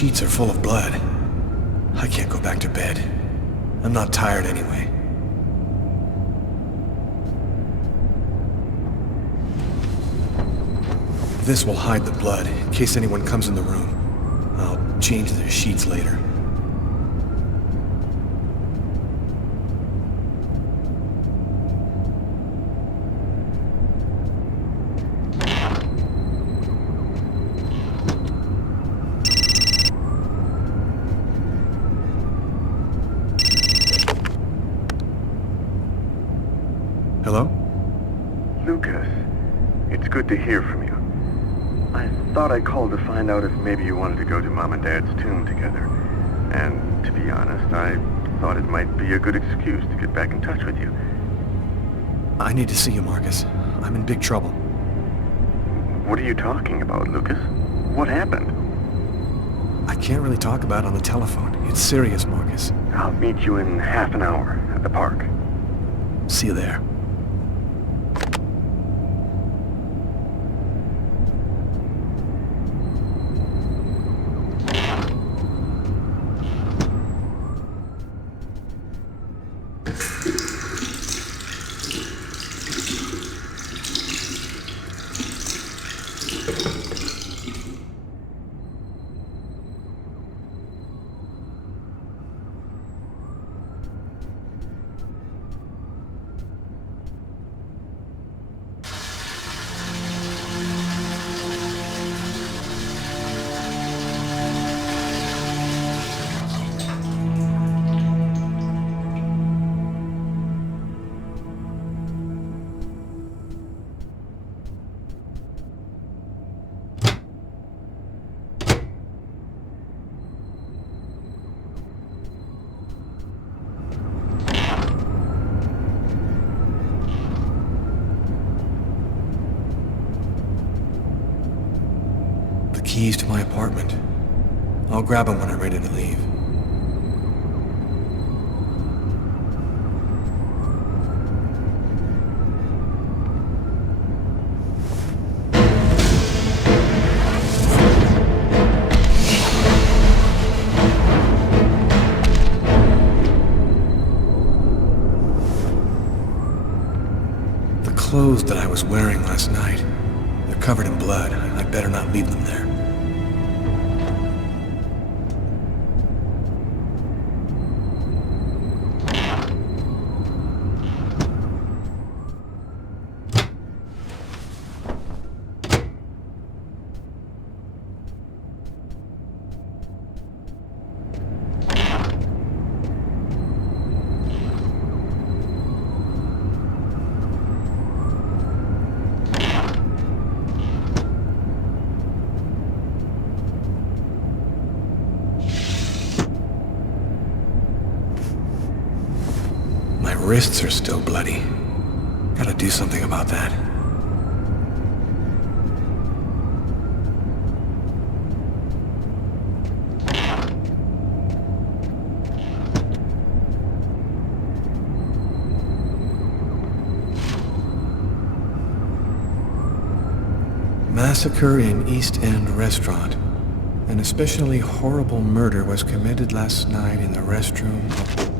sheets are full of blood. I can't go back to bed. I'm not tired anyway. This will hide the blood, in case anyone comes in the room. I'll change the sheets later. Hello? Lucas, it's good to hear from you. I thought I called to find out if maybe you wanted to go to Mom and Dad's tomb together. And to be honest, I thought it might be a good excuse to get back in touch with you. I need to see you, Marcus. I'm in big trouble. What are you talking about, Lucas? What happened? I can't really talk about it on the telephone. It's serious, Marcus. I'll meet you in half an hour at the park. See you there. Keys to my apartment. I'll grab them when I'm ready to leave. The clothes that I was wearing last night, they're covered in blood. I'd better not leave them there. My wrists are still bloody. Gotta do something about that. Massacre in East End restaurant. An especially horrible murder was committed last night in the restroom of...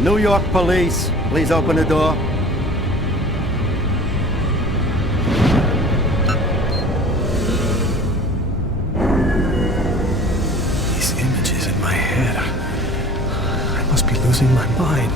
New York police, please open the door. These images in my head. I must be losing my mind.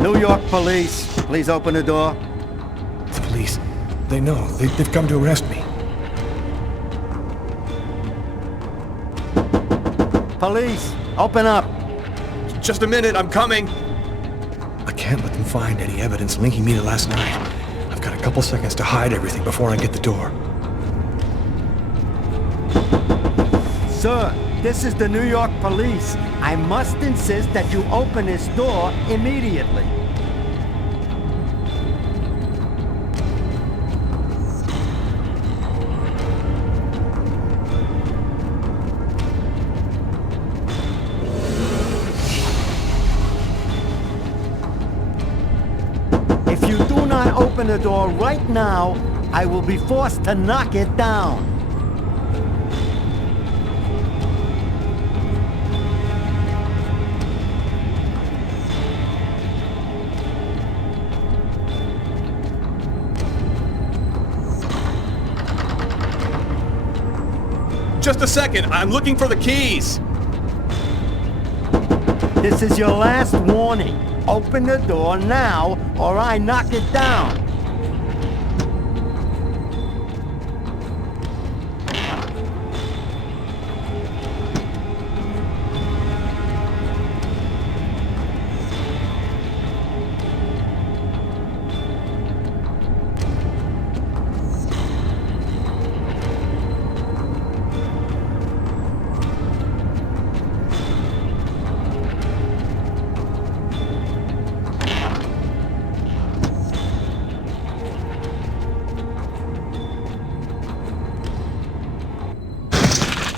New York police, please open the door. The police. They know. They've come to arrest me. Police, open up. Just a minute, I'm coming. I can't let them find any evidence linking me to last night. I've got a couple seconds to hide everything before I get the door. Sir, this is the New York police. I must insist that you open this door immediately. If you do not open the door right now, I will be forced to knock it down. Just a second, I'm looking for the keys. This is your last warning. Open the door now, or I knock it down.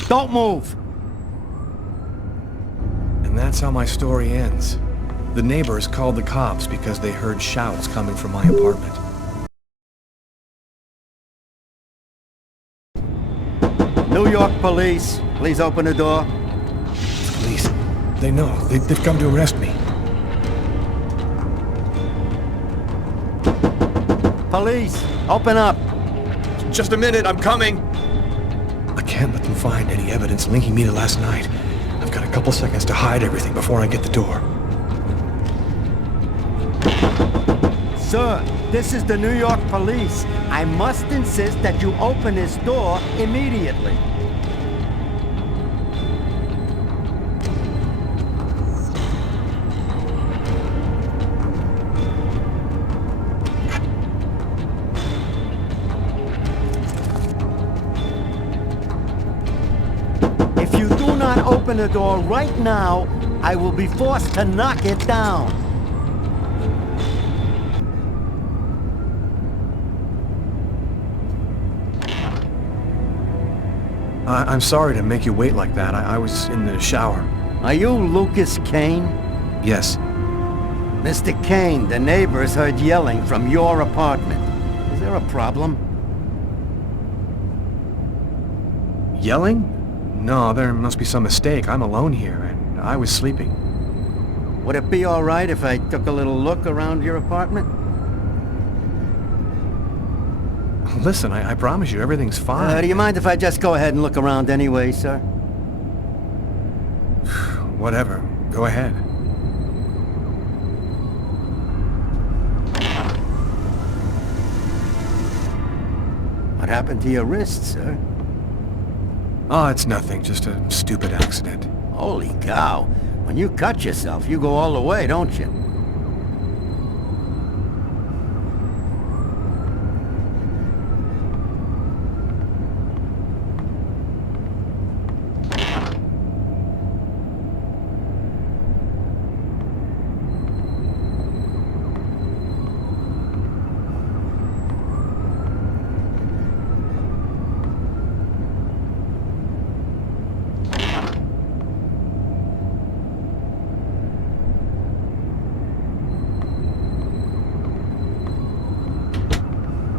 Don't move! And that's how my story ends. The neighbors called the cops because they heard shouts coming from my apartment. New York police, please open the door. The police. They know. They've come to arrest me. Police, open up! Just a minute, I'm coming. I can't let them find any evidence linking me to last night. I've got a couple seconds to hide everything before I get the door. Sir, this is the New York police. I must insist that you open this door immediately. not open the door right now, I will be forced to knock it down. I'm sorry to make you wait like that. I was in the shower. Are you Lucas Kane? Yes. Mr. Kane, the neighbors heard yelling from your apartment. Is there a problem? Yelling? No, there must be some mistake. I'm alone here, and I was sleeping. Would it be all right if I took a little look around your apartment? Listen, I promise you everything's fine. Do you mind if I just go ahead and look around anyway, sir? Whatever. Go ahead. What happened to your wrist, sir? Oh, it's nothing. Just a stupid accident. Holy cow. When you cut yourself, you go all the way, don't you?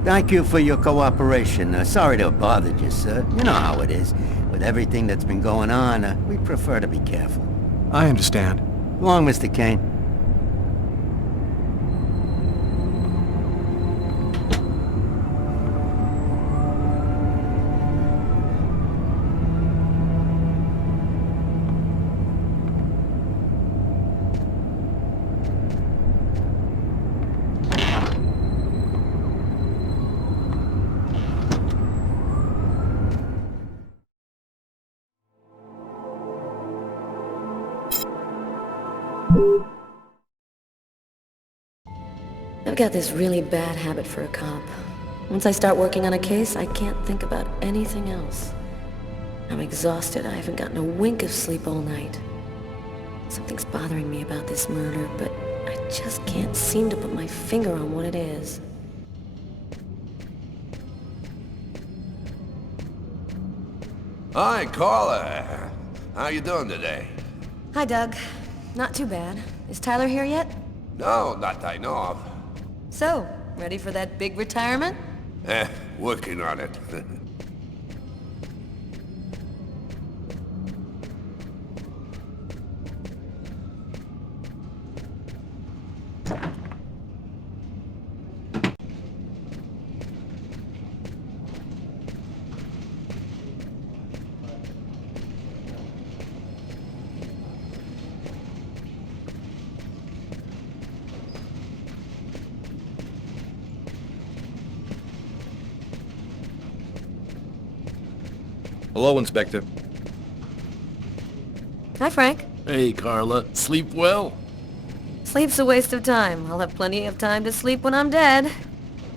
Thank you for your cooperation. Sorry to have bothered you, sir. You know how it is. With everything that's been going on, we prefer to be careful. I understand. Go on, Mr. Kane. I've got this really bad habit for a cop. Once I start working on a case, I can't think about anything else. I'm exhausted. I haven't gotten a wink of sleep all night. Something's bothering me about this murder, but I just can't seem to put my finger on what it is. Hi, Carla. How you doing today? Hi, Doug. Not too bad. Is Tyler here yet? No, not that I know of. So, ready for that big retirement? Working on it. Hello, Inspector. Hi, Frank. Hey, Carla. Sleep well? Sleep's a waste of time. I'll have plenty of time to sleep when I'm dead.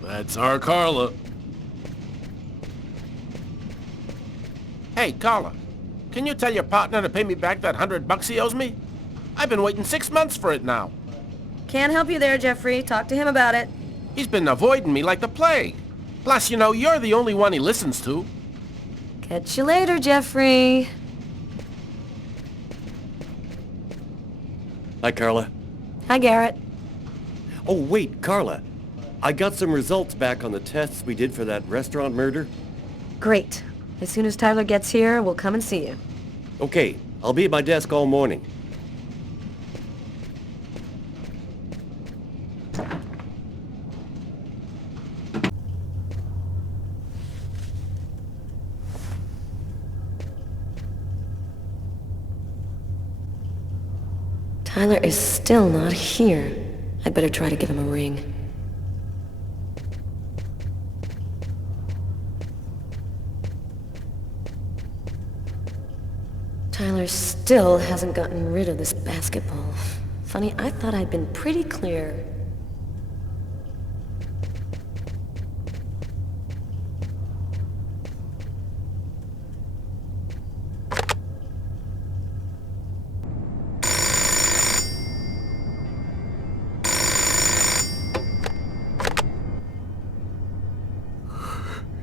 That's our Carla. Hey, Carla, can you tell your partner to pay me back that $100 he owes me? I've been waiting 6 months for it now. Can't help you there, Jeffrey. Talk to him about it. He's been avoiding me like the plague. Plus, you know, you're the only one he listens to. Catch you later, Jeffrey. Hi, Carla. Hi, Garrett. Oh, wait, Carla. I got some results back on the tests we did for that restaurant murder. Great. As soon as Tyler gets here, we'll come and see you. Okay, I'll be at my desk all morning. Tyler is still not here. I'd better try to give him a ring. Tyler still hasn't gotten rid of this basketball. Funny, I thought I'd been pretty clear.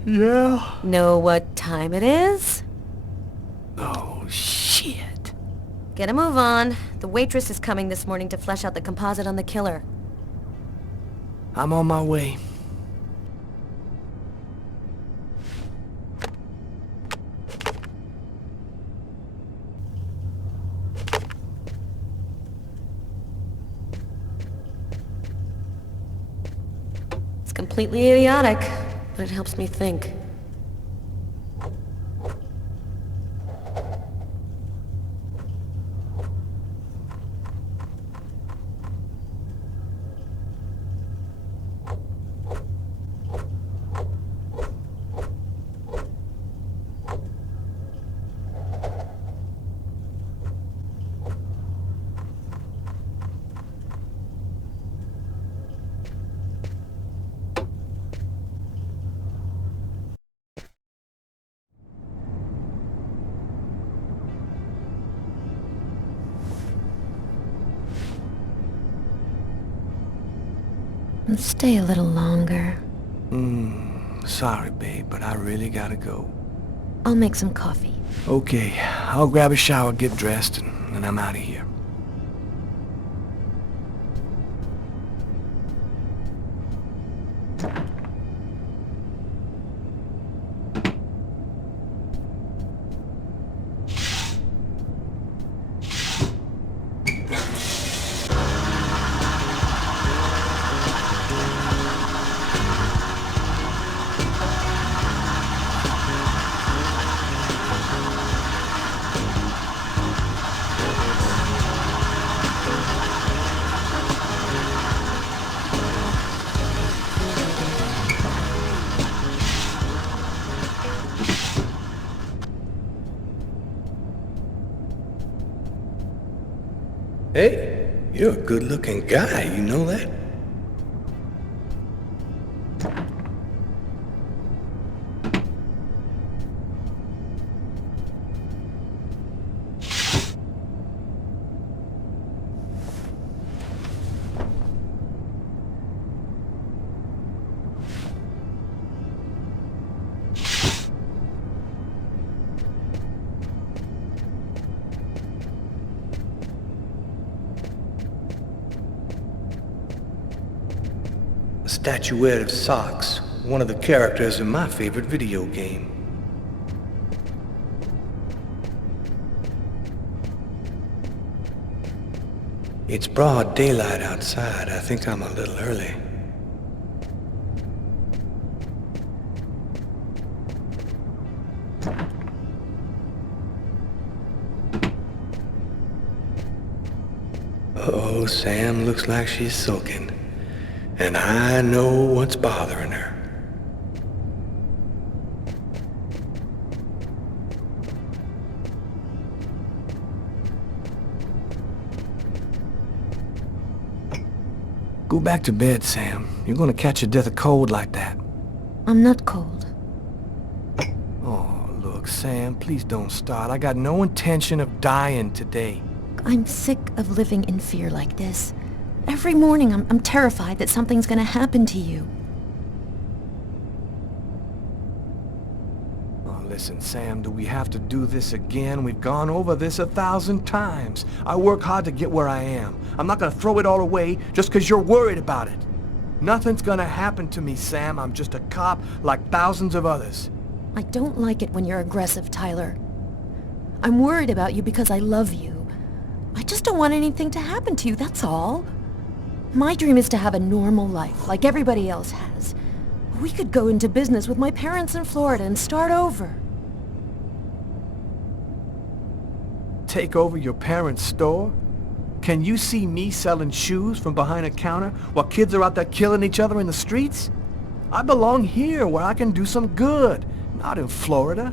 Yeah? Know what time it is? Oh, shit. Get a move on. The waitress is coming this morning to flesh out the composite on the killer. I'm on my way. It's completely idiotic, but it helps me think. Stay a little longer. Sorry, babe, but I really gotta go. I'll make some coffee. Okay, I'll grab a shower, get dressed, and I'm out of here. Hey, you're a good-looking guy, you know that? A statuette of Socks, one of the characters in my favorite video game. It's broad daylight outside. I think I'm a little early. Uh-oh, Sam looks like she's sulking. And I know what's bothering her. Go back to bed, Sam. You're gonna catch a death of cold like that. I'm not cold. Oh, look, Sam, please don't start. I got no intention of dying today. I'm sick of living in fear like this. Every morning I'm terrified that something's gonna happen to you. Oh, listen, Sam, do we have to do this again? We've gone over this 1,000 times. I work hard to get where I am. I'm not gonna throw it all away just because you're worried about it. Nothing's gonna happen to me, Sam. I'm just a cop like thousands of others. I don't like it when you're aggressive, Tyler. I'm worried about you because I love you. I just don't want anything to happen to you, that's all. My dream is to have a normal life, like everybody else has. We could go into business with my parents in Florida and start over. Take over your parents' store? Can you see me selling shoes from behind a counter while kids are out there killing each other in the streets? I belong here where I can do some good, not in Florida.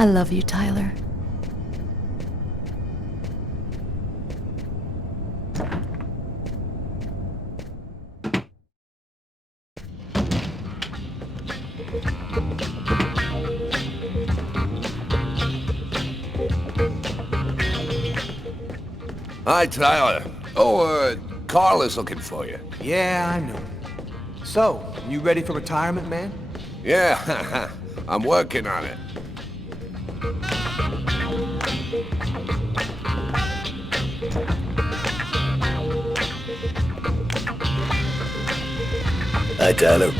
I love you, Tyler. Hi, Tyler. Oh, Carla's looking for you. Yeah, I know. So, you ready for retirement, man? Yeah, I'm working on it. Hi, Tyler.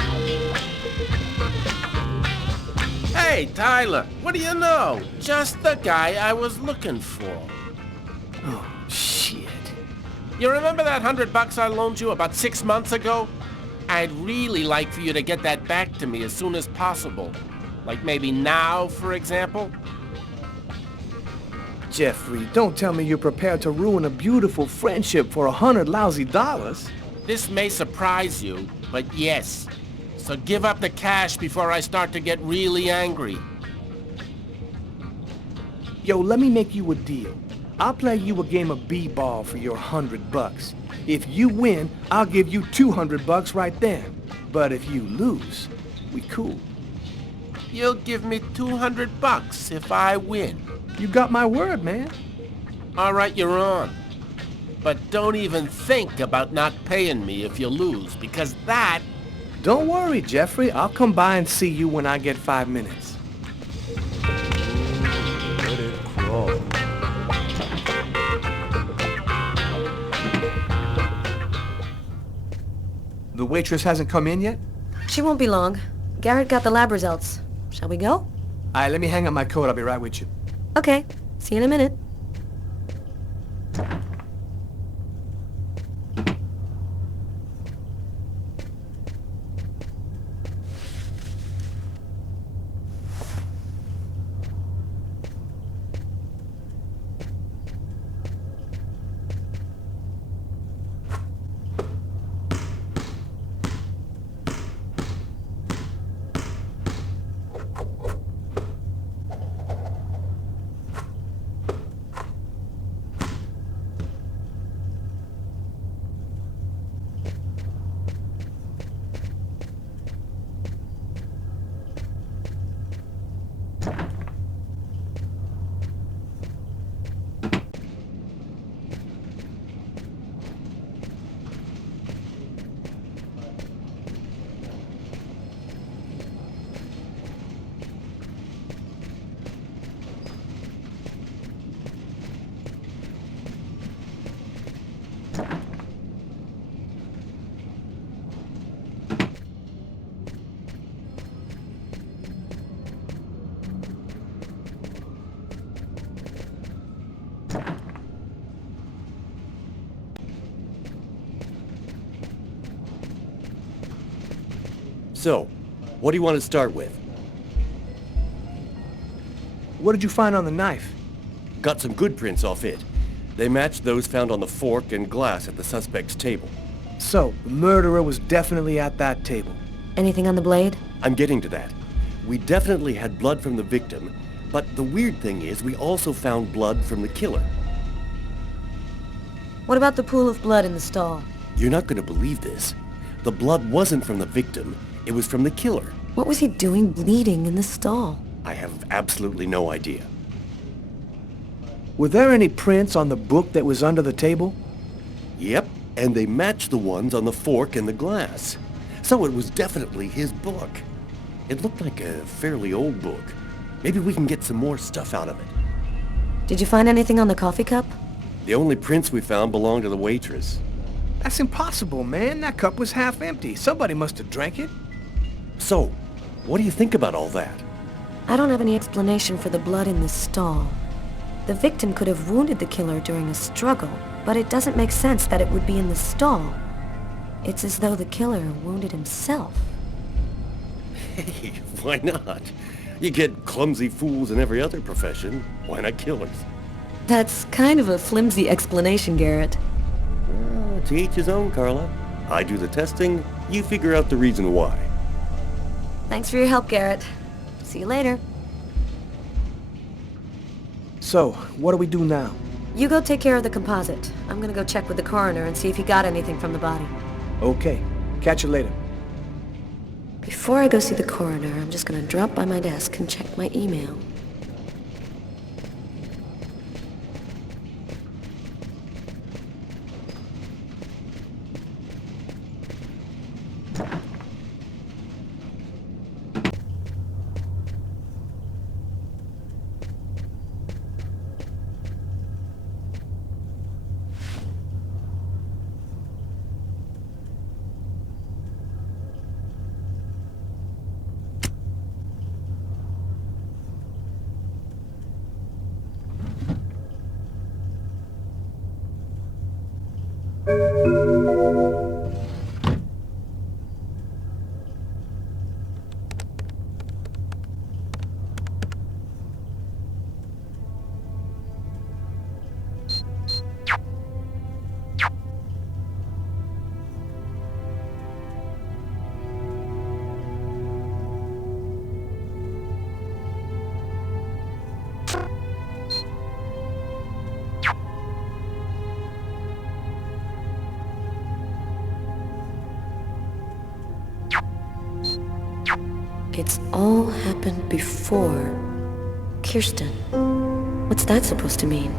Hey, Tyler, what do you know? Just the guy I was looking for. Oh, shit. You remember that $100 I loaned you about 6 months ago? I'd really like for you to get that back to me as soon as possible. Like maybe now, for example? Jeffrey, don't tell me you're prepared to ruin a beautiful friendship for $100 lousy. This may surprise you, but yes. So give up the cash before I start to get really angry. Yo, let me make you a deal. I'll play you a game of b-ball for your $100. If you win, I'll give you $200 right then. But if you lose, we cool. You'll give me $200 if I win. You got my word, man. All right, you're on. But don't even think about not paying me if you lose, because that... Don't worry, Jeffrey. I'll come by and see you when I get 5 minutes. Let it crawl. The waitress hasn't come in yet? She won't be long. Garrett got the lab results. Shall we go? All right, let me hang up my coat. I'll be right with you. Okay. See you in a minute. So, what do you want to start with? What did you find on the knife? Got some good prints off it. They matched those found on the fork and glass at the suspect's table. So, the murderer was definitely at that table. Anything on the blade? I'm getting to that. We definitely had blood from the victim, but the weird thing is we also found blood from the killer. What about the pool of blood in the stall? You're not going to believe this. The blood wasn't from the victim. It was from the killer. What was he doing bleeding in the stall? I have absolutely no idea. Were there any prints on the book that was under the table? Yep, and they matched the ones on the fork and the glass. So it was definitely his book. It looked like a fairly old book. Maybe we can get some more stuff out of it. Did you find anything on the coffee cup? The only prints we found belonged to the waitress. That's impossible, man. That cup was half empty. Somebody must have drank it. So, what do you think about all that? I don't have any explanation for the blood in the stall. The victim could have wounded the killer during a struggle, but it doesn't make sense that it would be in the stall. It's as though the killer wounded himself. Hey, why not? You get clumsy fools in every other profession. Why not killers? That's kind of a flimsy explanation, Garrett. To each his own, Carla. I do the testing, you figure out the reason why. Thanks for your help, Garrett. See you later. So, what do we do now? You go take care of the composite. I'm gonna go check with the coroner and see if he got anything from the body. Okay. Catch you later. Before I go see the coroner, I'm just gonna drop by my desk and check my email. It's all happened before. Kirsten. What's that supposed to mean?